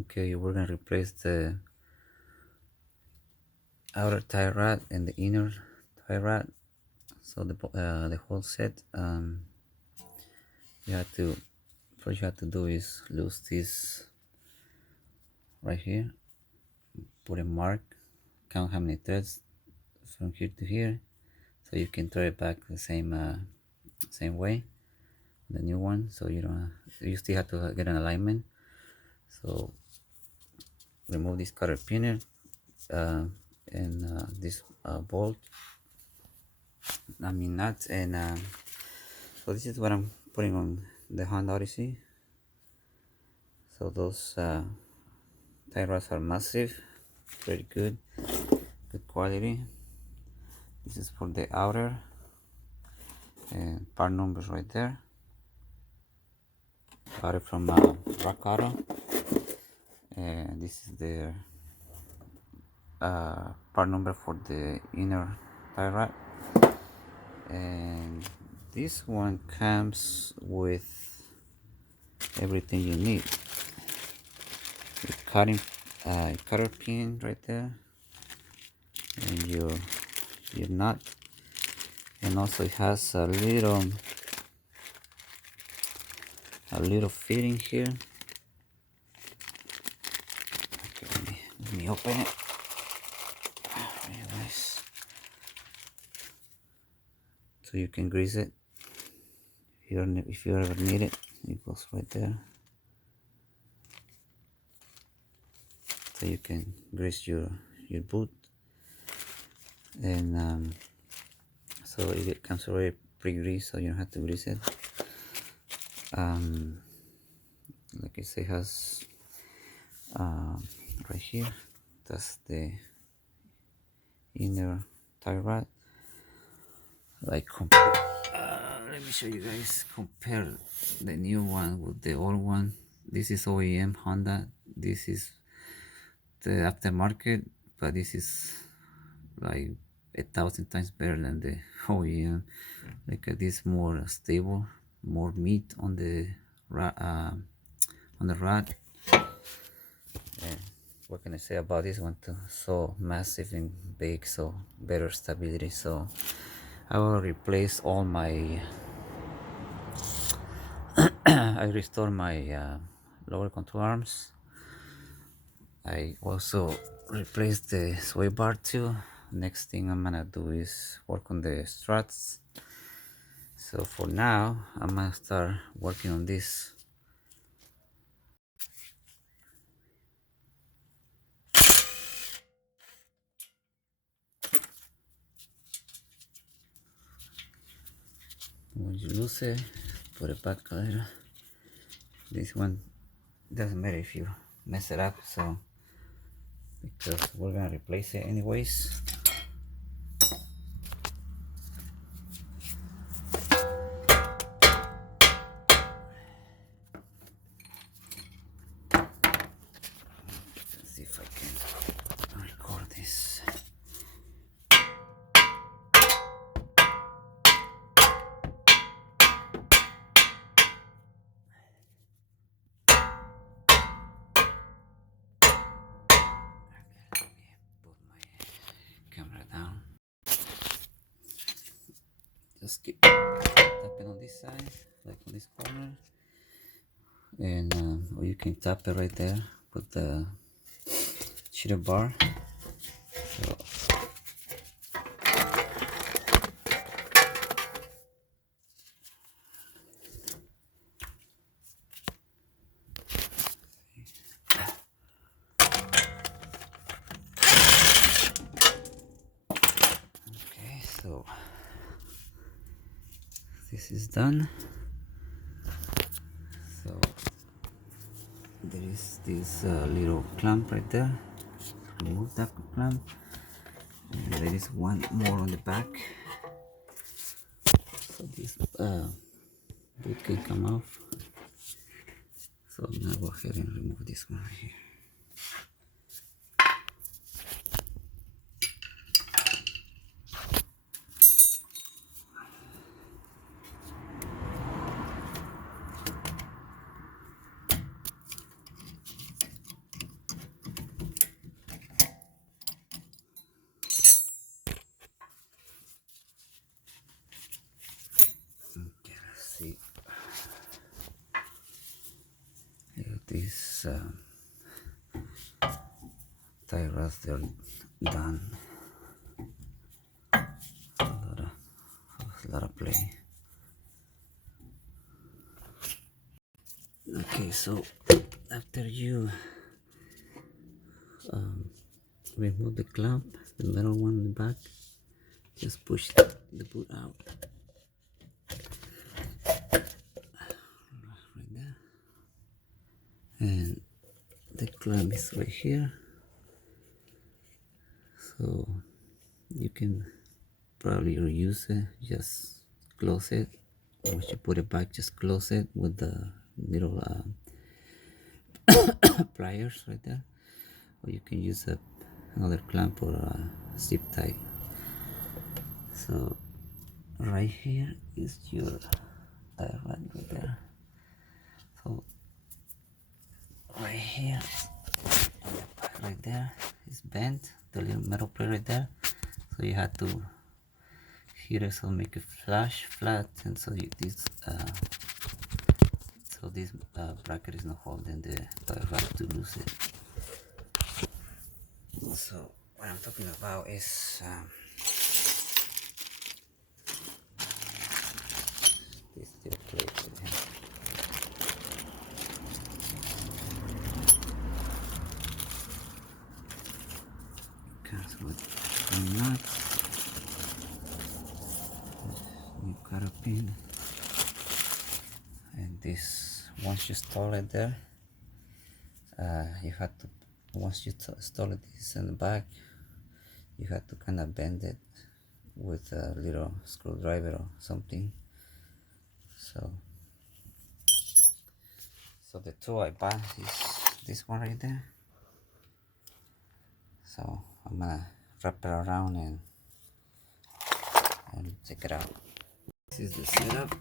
Okay, we're gonna replace the outer tie rod and the inner tie rod. So the whole set. You have to first you have to do is lose this right here. Put a mark. Count how many threads from here to here, so you can thread it back the same way. The new one, so you still have to get an alignment. So remove this cutter pinner and this bolt. I mean nuts, and so this is what I'm putting on the Honda Odyssey. So those tie rods are massive, very good quality. This is for the outer, and part numbers right there. Got it from Rockauto, and this is the part number for the inner tie rod. And this one comes with everything you need. Your cutter pin right there, and your nut, and also it has a little fitting here. Okay, let me open it. Very nice. So you can grease it if you ever need it. It goes right there. So you can grease your boot, and so it comes already pre-greased, so you don't have to grease it. Like I say, has right here, that's the inner tie rod. Like let me show you guys, compare the new one with the old one. This is OEM Honda, this is the aftermarket, but this is like 1,000 times better than the OEM. Like this more stable, more meat on the rod. And what can I say about this one too? So massive and big, so better stability. So I will replace all my I restore my lower control arms. I also replaced the sway bar too. Next thing I'm gonna do is work on the struts. So for now, I'm gonna start working on this. When you lose it, put it back later. This one doesn't matter if you mess it up, so because we're gonna replace it anyways. Let's see if I can record this. Put my camera down. Just keep tapping on this side, like on this corner, and or you can tap it right there. Put the cheater bar. So okay, so this is done. So there is this little clamp right there. Remove that clamp, and there is one more on the back, so this boot can come off. So now go ahead and remove this one right here. these tie rods, they're done. A lot of play. Okay, so after you remove the clamp, the metal one in the back, just push the boot out right there, and the clamp is right here, so you can probably reuse it. Just close it. Once you put it back, just close it with the little pliers right there, or you can use another clamp or a zip tie. So right here is your tie rod right there. So right here, right there is bent, the little metal plate right there. So you have to hit it so make it flat, and so this bracket is not holding the tie rod to lose it. So what I'm talking about is this little plate right here. Comes with some nuts, new carabin, and this, once you install it there, you have to, once you install this in the back, you have to kind of bend it with a little screwdriver or something. So the tool I bought is this one right there. So I'm gonna wrap it around and take it out. This is the setup.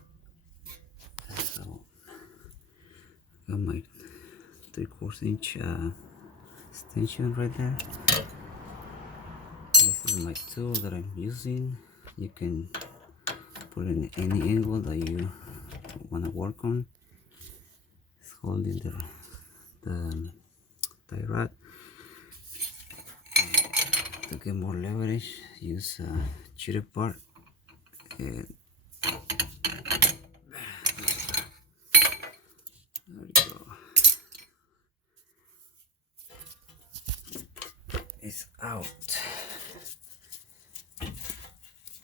So I got my 3/4 inch extension right there. This is my tool that I'm using. You can put it in any angle that you want to work on. It's holding the tie rod. To get more leverage, use a cheater part. And there we go. It's out.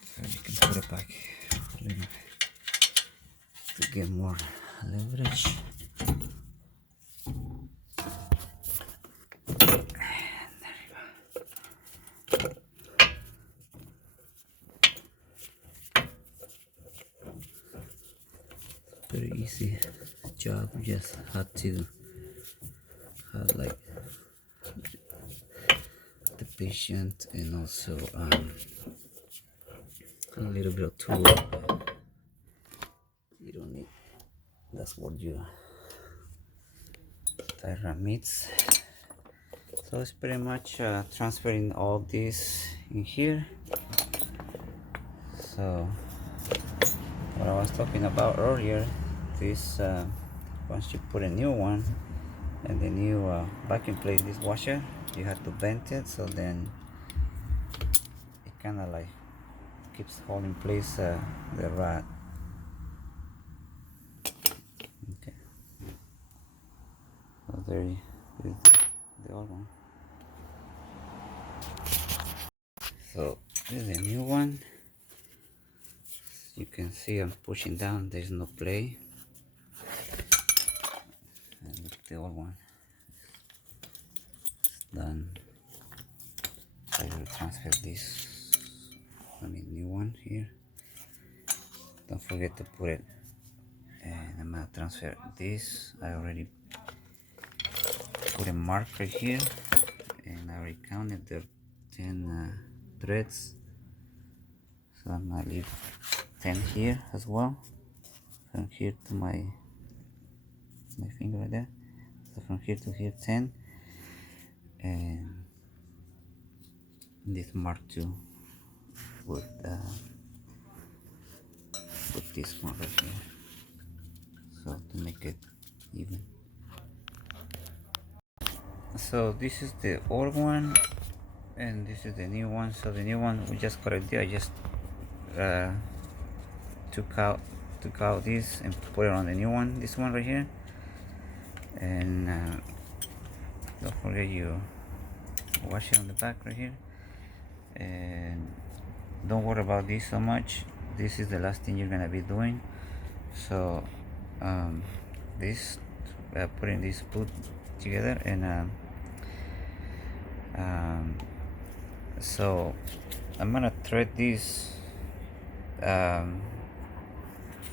So you can put it back a little to get more leverage. Very easy job. You just had to have like the patient and also a little bit of tool. You don't need. That's what your tie rod meets. So it's pretty much transferring all this in here. So what I was talking about earlier, this once you put a new one and the new vacuum plate, this washer, you have to bend it, so then it kind of like keeps holding place the rod. Okay, so there is the old one. So this is a new one. You can see I'm pushing down, there's no play. And look, the old one is done. I will transfer this, new one here. Don't forget to put it, and I'm gonna transfer this. I already put a mark right here, and I already counted the 10 threads. So I'm gonna leave 10 here as well, from here to my finger right there. So from here to here 10, and this mark too with this one right here, so to make it even. So this is the old one, and this is the new one. So the new one we just got it there. I just uh, took out this and put it on the new one. This one right here, and don't forget you wash it on the back right here, and don't worry about this so much. This is the last thing you're gonna be doing. So this putting this boot together, and so I'm gonna thread this um,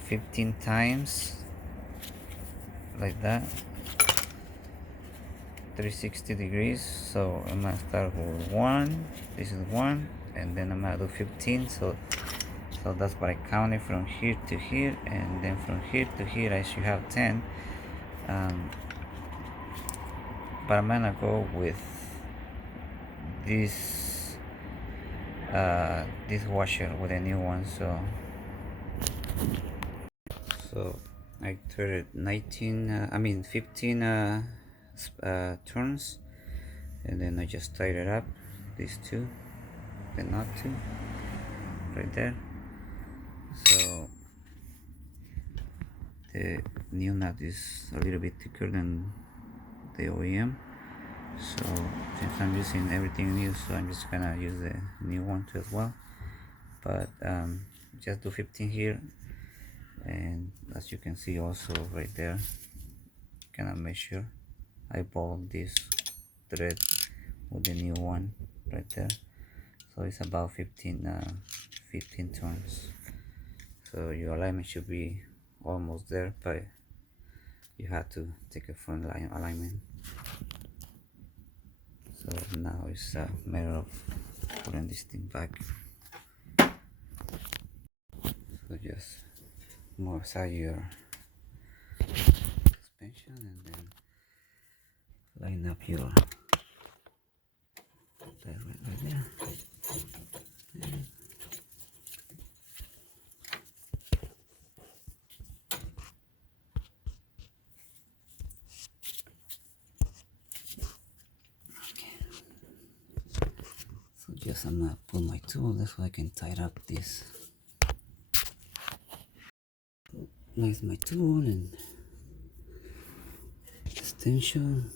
15 times like that, 360 degrees. So I'm gonna start with one. This is one, and then I'm gonna do 15. So that's what I counted from here to here, and then from here to here I should have 10. But I'm gonna go with this washer with a new one. So I threaded 15 turns, and then I just tied it up, these two, the knot two right there. So the new nut is a little bit thicker than the OEM, so since I'm using everything new, so I'm just gonna use the new one too as well. But just do 15 here, and as you can see also right there, gonna measure, eyeball this thread with the new one right there. So it's about 15 turns. So your alignment should be almost there, but you have to take a front line alignment. So now it's a matter of putting this thing back. So just massage your suspension, and then line up your right there. So just I'm gonna pull my tool, that's why I can tie up this. Nice my tool and extension.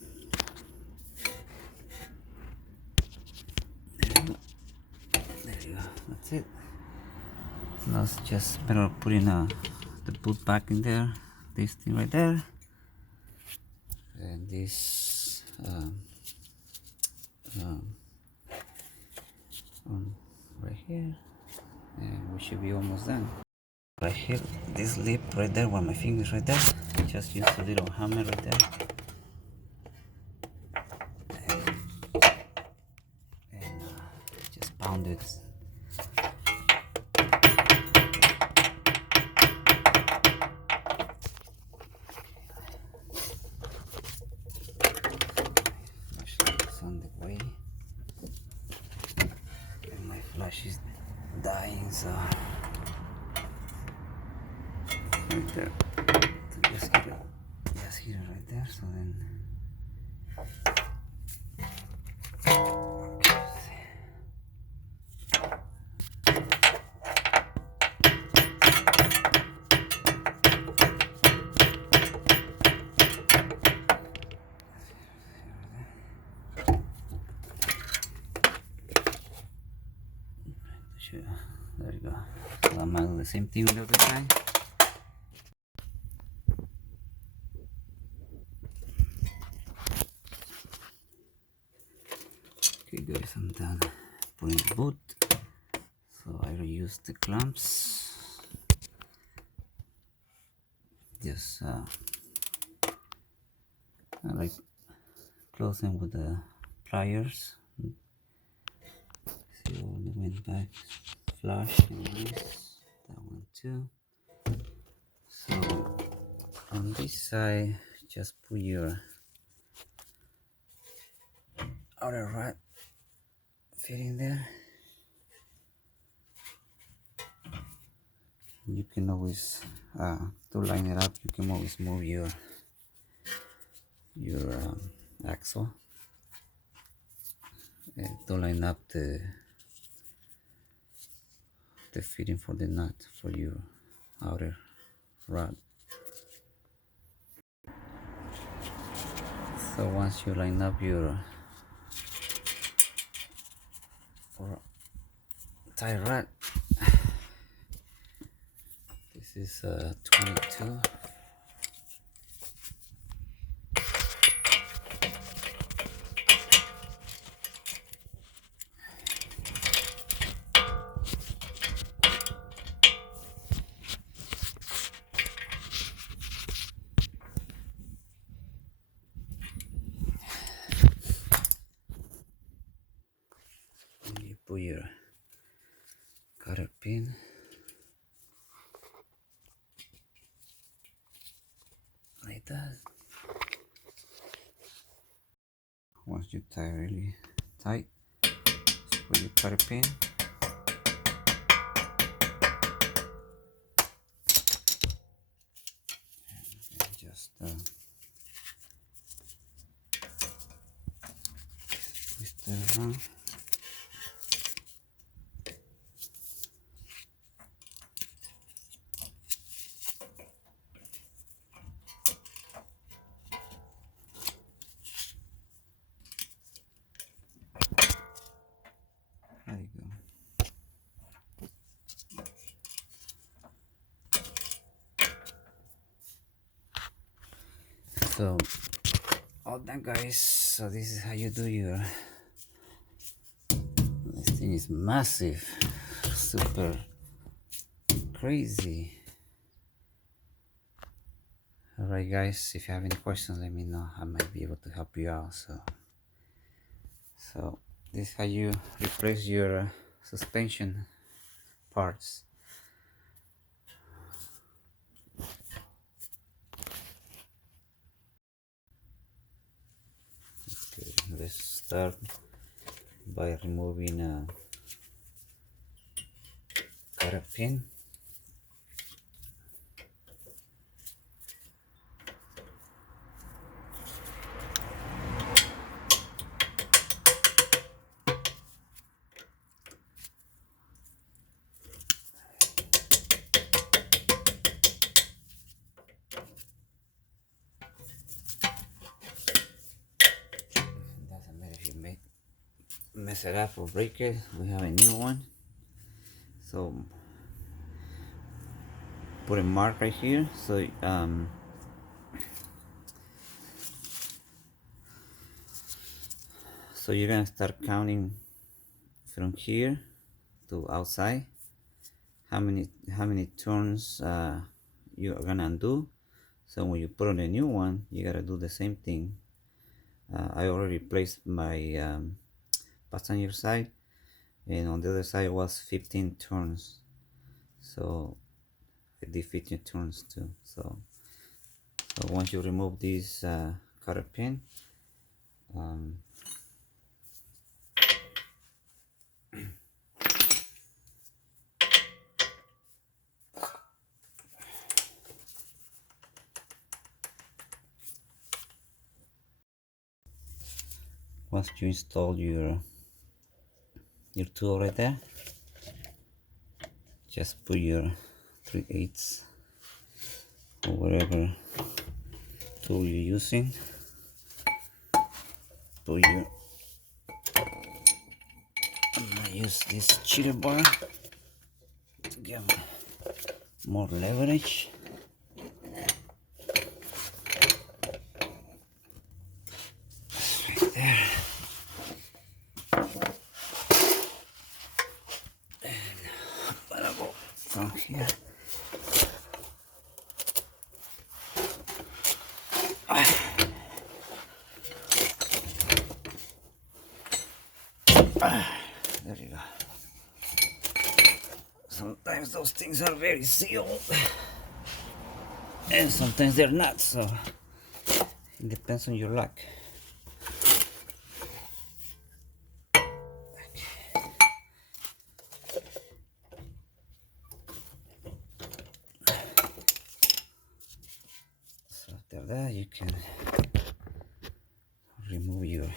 There you go. That's it. Now it's just better of putting the boot back in there. This thing right there, and this right here, and we should be almost done. Right here, this lip right there, where my fingers right there, just use a little hammer right there, and just pound it. Flashlight is on the way, and my flash is dying, so right there. So just hit it right there. So then sure, there you go. So I'm gonna do the same thing the other side. Okay guys, I'm done putting the boot. So I reuse the clamps. Just I like closing with the pliers. See all the wind back, flush, and nice. That one too. So on this side, just put your outer rod fit in there. You can always to line it up, you can always move your axle to line up the fitting for the nut for your outer rod. So once you line up your tie rod, this is 22. You put your cotter pin like that. Once you tie really tight, just put your cotter pin. And just twist it around. There you go. So all done, guys. So this is how you do your, this thing is massive, super crazy. Alright guys, if you have any questions, let me know. I might be able to help you out. So this is how you replace your suspension parts. Okay, let's start by removing a cotter pin. Doesn't matter if you mess it up or break it, we have a new one. So put a mark right here. So so you're gonna start counting from here to outside. How many turns you are gonna undo. So when you put on a new one, you gotta do the same thing. I already placed my passenger side, and on the other side was 15 turns. So I did 15 turns too. So once you remove this cotter pin, once you install your tool right there, just put your 3/8 or whatever tool you're using. Put your, I'm gonna use this cheater bar to get more leverage. Right there. And I'm gonna go from here. There you go. Sometimes those things are very sealed, and sometimes they're not, so it depends on your luck. So after that, you can remove your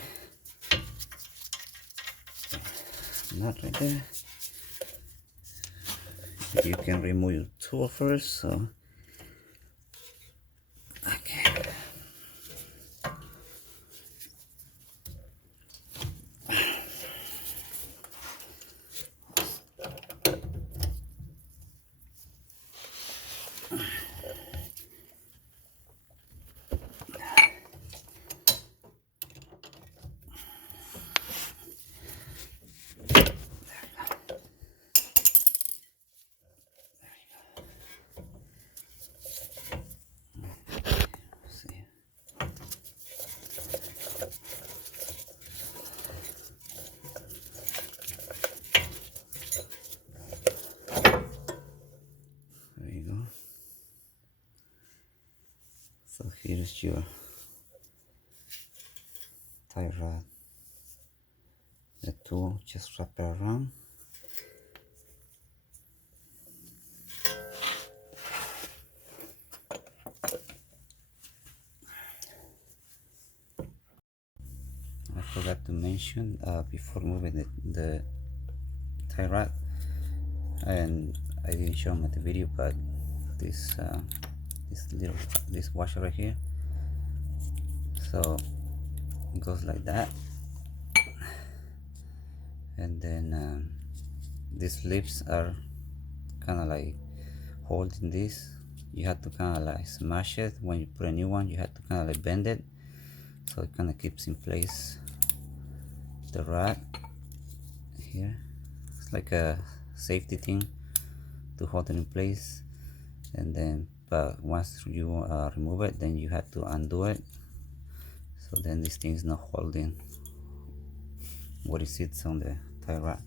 nut right there. You can remove your tool first. So okay. See. There you go. So here's your tie rod. The tool, just wrap it around. I forgot to mention before moving the tie rod, and I didn't show them at the video, but this this washer right here, so it goes like that, and then these lips are kind of like holding this. You have to kind of like smash it. When you put a new one, you have to kind of like bend it, so it kind of keeps in place the rod here. It's like a safety thing to hold it in place. And then but once you remove it, then you have to undo it, so then this thing is not holding what it sits on the tie rod.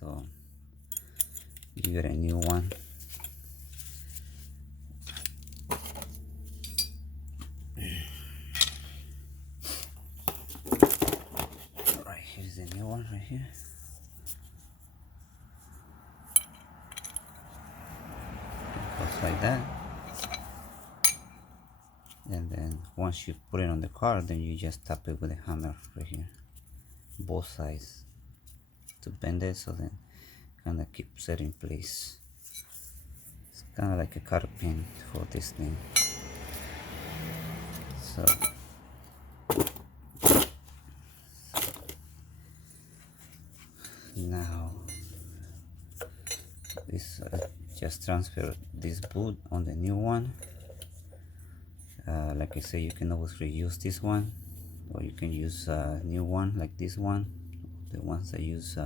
So you get a new one. Right, here's the new one right here. It goes like that, and then once you put it on the car, then you just tap it with a hammer right here, both sides, to bend it, so then kind of keeps it in place. It's kind of like a cotter pin for this thing. So now this just transfer this boot on the new one. Like I said, you can always reuse this one, or you can use a new one like this one, the ones that use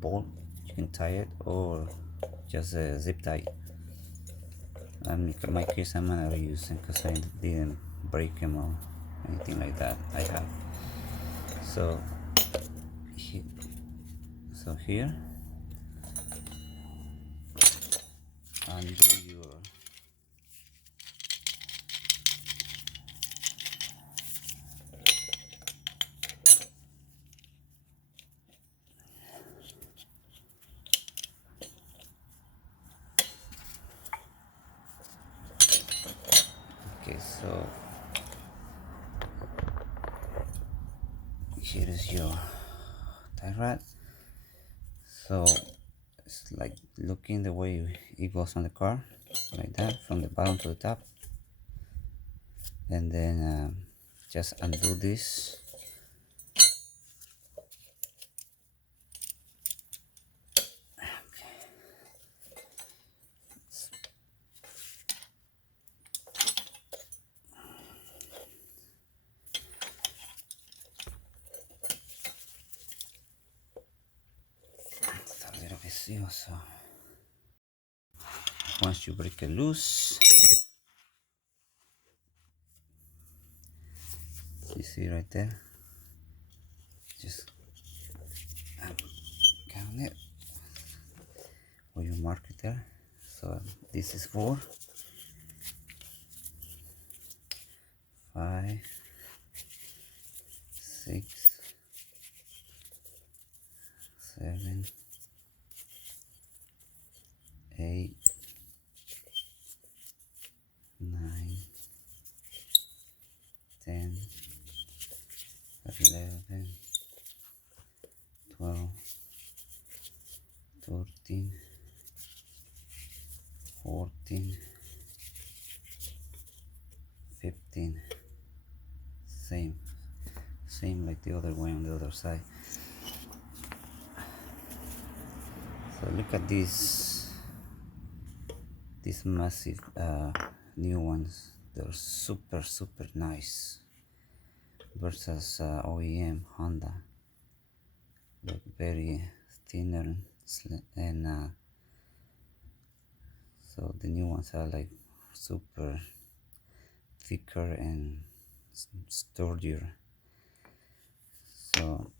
bolt. You can tie it, or just zip tie. In my case, I'm gonna reuse them because I didn't break them or anything like that. I have. So here, undo your okay, so here is your tie rod. So it's like looking the way it goes on the car, like that, from the bottom to the top, and then just undo this. It's a little bit seal, so once you break it loose, you see right there, just count it, or you mark it there. So this is 4, 5, 6, 7, 8, 9, 10, thing, same like the other one on the other side. So look at these massive new ones. They're super nice versus OEM Honda. Look very thinner and so the new ones are like super thicker and sturdier. So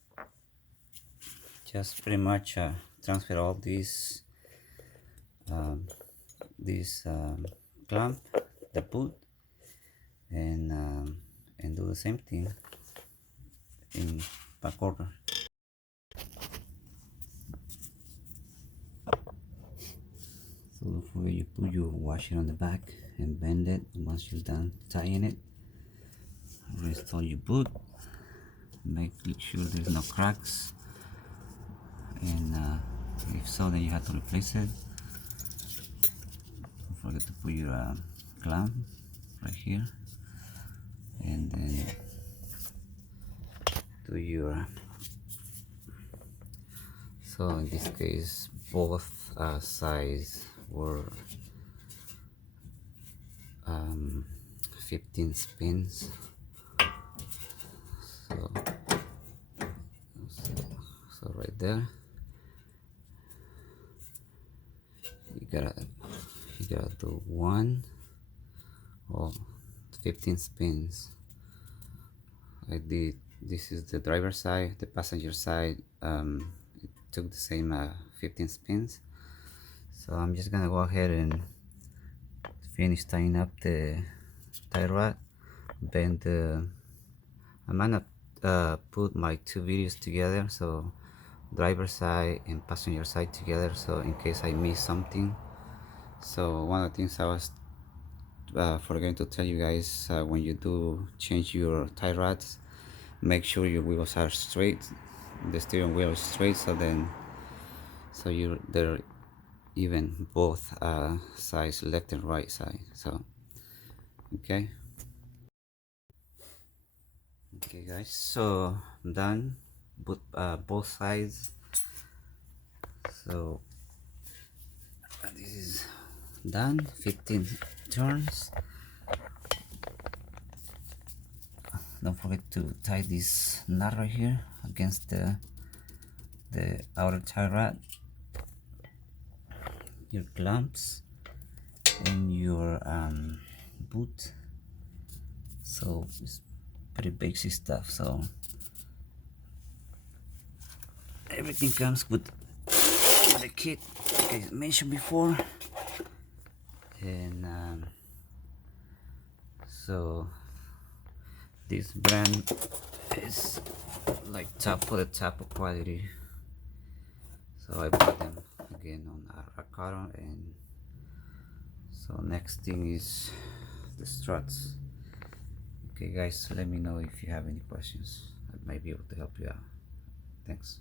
just pretty much transfer all these clamp, the boot, and do the same thing in back order. So don't forget you put your washer on the back and bend it. Once you're done tying it, restore your boot, make sure there's no cracks, and if so, then you have to replace it. Don't forget to put your clamp right here, and then do your so in this case both sides were 15 spins. So right there you gotta do one or 15 spins. I did. This is the driver's side. The passenger side it took the same 15 spins. So I'm just gonna go ahead and finish tying up the tie rod. Bend the I'm gonna put my two videos together, so driver side and passenger side together, so in case I miss something. So one of the things I was forgetting to tell you guys, when you do change your tie rods, make sure your wheels are straight, the steering wheel is straight, so they're even both sides, left and right side. So okay guys, so I'm done both sides. So this is done. 15 turns. Don't forget to tie this knot right here against the outer tie rod, your clamps, and your boot. So it's pretty basic stuff. So everything comes with the kit, like I mentioned before, and so this brand is like top of the top of quality. So I bought them again on Rockauto, and so next thing is the struts. Okay guys, let me know if you have any questions. I might be able to help you out. Thanks.